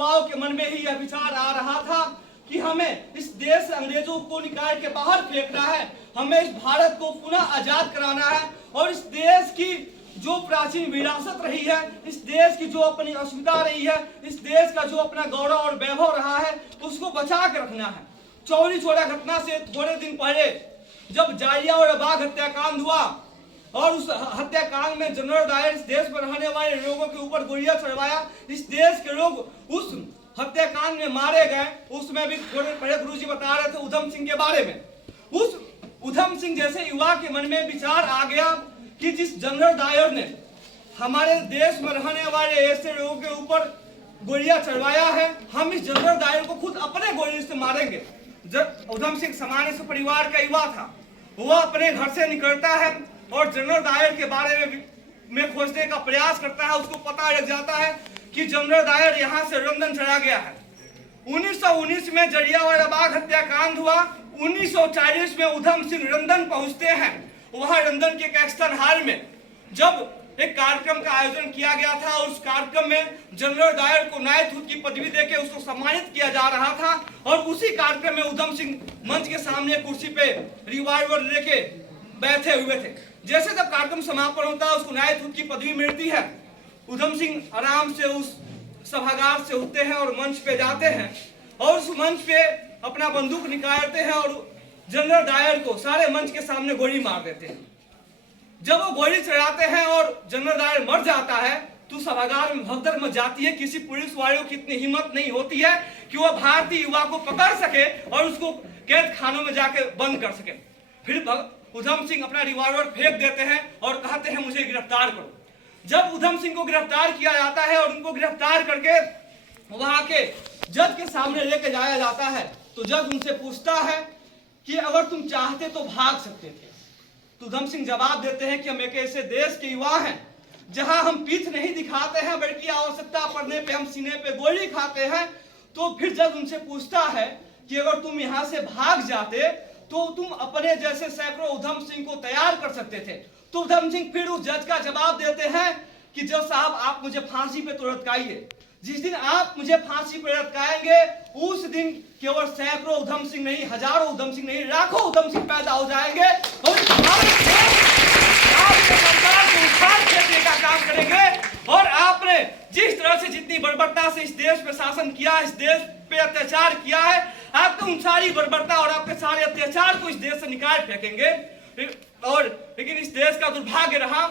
युवाओं के मन में ही यह विचार आ रहा था कि हमें इस देश से अंग्रेजों को निकाल के बाहर फेंकना है, हमें इस भारत को पुनः आजाद कराना है और इस देश की जो प्राचीन विरासत रही है, इस देश की जो अपनी अस्मिता रही है, इस देश का जो अपना गौरव और वैभव रहा है, उसको बचा के रखना है। चौरी चौरा घटना से थोड़े दिन पहले जब जालियांवाला बाग हत्याकांड हुआ और उस हत्याकांड में जनरल डायर इस देश में रहने वाले लोगों के ऊपर गोलियां चढ़वाया, इस देश के लोग उस हत्याकांड में मारे गए। उसमें भी थोड़े पहले गुरुजी बता रहे थे उधम सिंह के बारे में। उस उधम सिंह जैसे युवा के मन में विचार आ गया कि जिस जनरल डायर ने हमारे देश में रहने वाले ऐसे लोगों के ऊपर गोलियां चढ़वाया है, हम इस जनरल डायर को खुद अपने गोली से मारेंगे। जब उधम सिंह सामान्य से परिवार का युवा था, वह अपने घर से निकलता है और जनरल डायर के बारे में खोजने का प्रयास करता है। उसको पता लग जाता है कि जनरल डायर यहाँ से लंदन चला गया है। 1919 में जालियांवाला बाग हत्याकांड हुआ। 1940 में उधम सिंह लंदन पहुंचते हैं। वहां लंदन के कैक्सटन हॉल में जब एक कार्यक्रम का आयोजन किया गया था, उस कार्यक्रम में जनरल डायर को नाइटहुड की पदवी देके उसको सम्मानित किया जा रहा था और उसी कार्यक्रम में उधम सिंह मंच के सामने कुर्सी पे रिवॉल्वर लेके बैठे हुए थे। जैसे जब कार्यक्रम समापन होता है, उसको नाइटहुड की पदवी मिलती है, उधम सिंह आराम से उस सभागार से उठते हैं और मंच पे जाते हैं और उस मंच पे अपना बंदूक निकालते हैं और जनरल डायर को सारे मंच के सामने गोली मार देते हैं। जब वो गोली चलाते हैं और जनरल डायर मर जाता है तो सभागार में भगदड़ मच जाती है। किसी पुलिस वालों की इतनी हिम्मत नहीं होती है कि वह भारतीय युवा को पकड़ सके और उसको कैद खानों में जाके बंद कर सके। फिर उधम सिंह अपना रिवॉल्वर फेंक देते हैं और कहते हैं मुझे गिरफ्तार करो। जब उधम सिंह को गिरफ्तार किया जाता है और उनको गिरफ्तार करके वहां के जज के सामने लेके जाया जाता है तो जज उनसे पूछता है कि अगर तुम चाहते तो भाग सकते थे। तो उधम सिंह जवाब देते हैं कि हम एक ऐसे देश के युवा हैं जहां हम पीठ नहीं दिखाते हैं बल्कि आवश्यकता पड़ने पे हम सीने पे गोली खाते हैं। तो फिर जज उनसे पूछता है कि अगर तुम यहाँ से भाग जाते तो तुम अपने जैसे सैकड़ों उधम सिंह को तैयार कर सकते थे। तो उधम सिंह फिर उस जज का जवाब देते हैं कि जज साहब आप मुझे फांसी पे तो लटकाइए, जिस दिन आप मुझे फांसी पे लटकाएंगे उस दिन केवल सैकड़ों उधम सिंह नहीं, हजारों उधम सिंह नहीं, लाखों उधम सिंह पैदा हो जाएंगे और आपके सरकार को उखाड़ फेंकने का काम करेंगे। और आपने जिस तरह से जितनी बर्बरता से इस देश पे शासन किया, इस देश पे अत्याचार किया है, आपको उन सारी बर्बरता और आपके सारे अत्याचार को इस देश से निकाल फेंकेंगे। और लेकिन इस देश का दुर्भाग्य रहा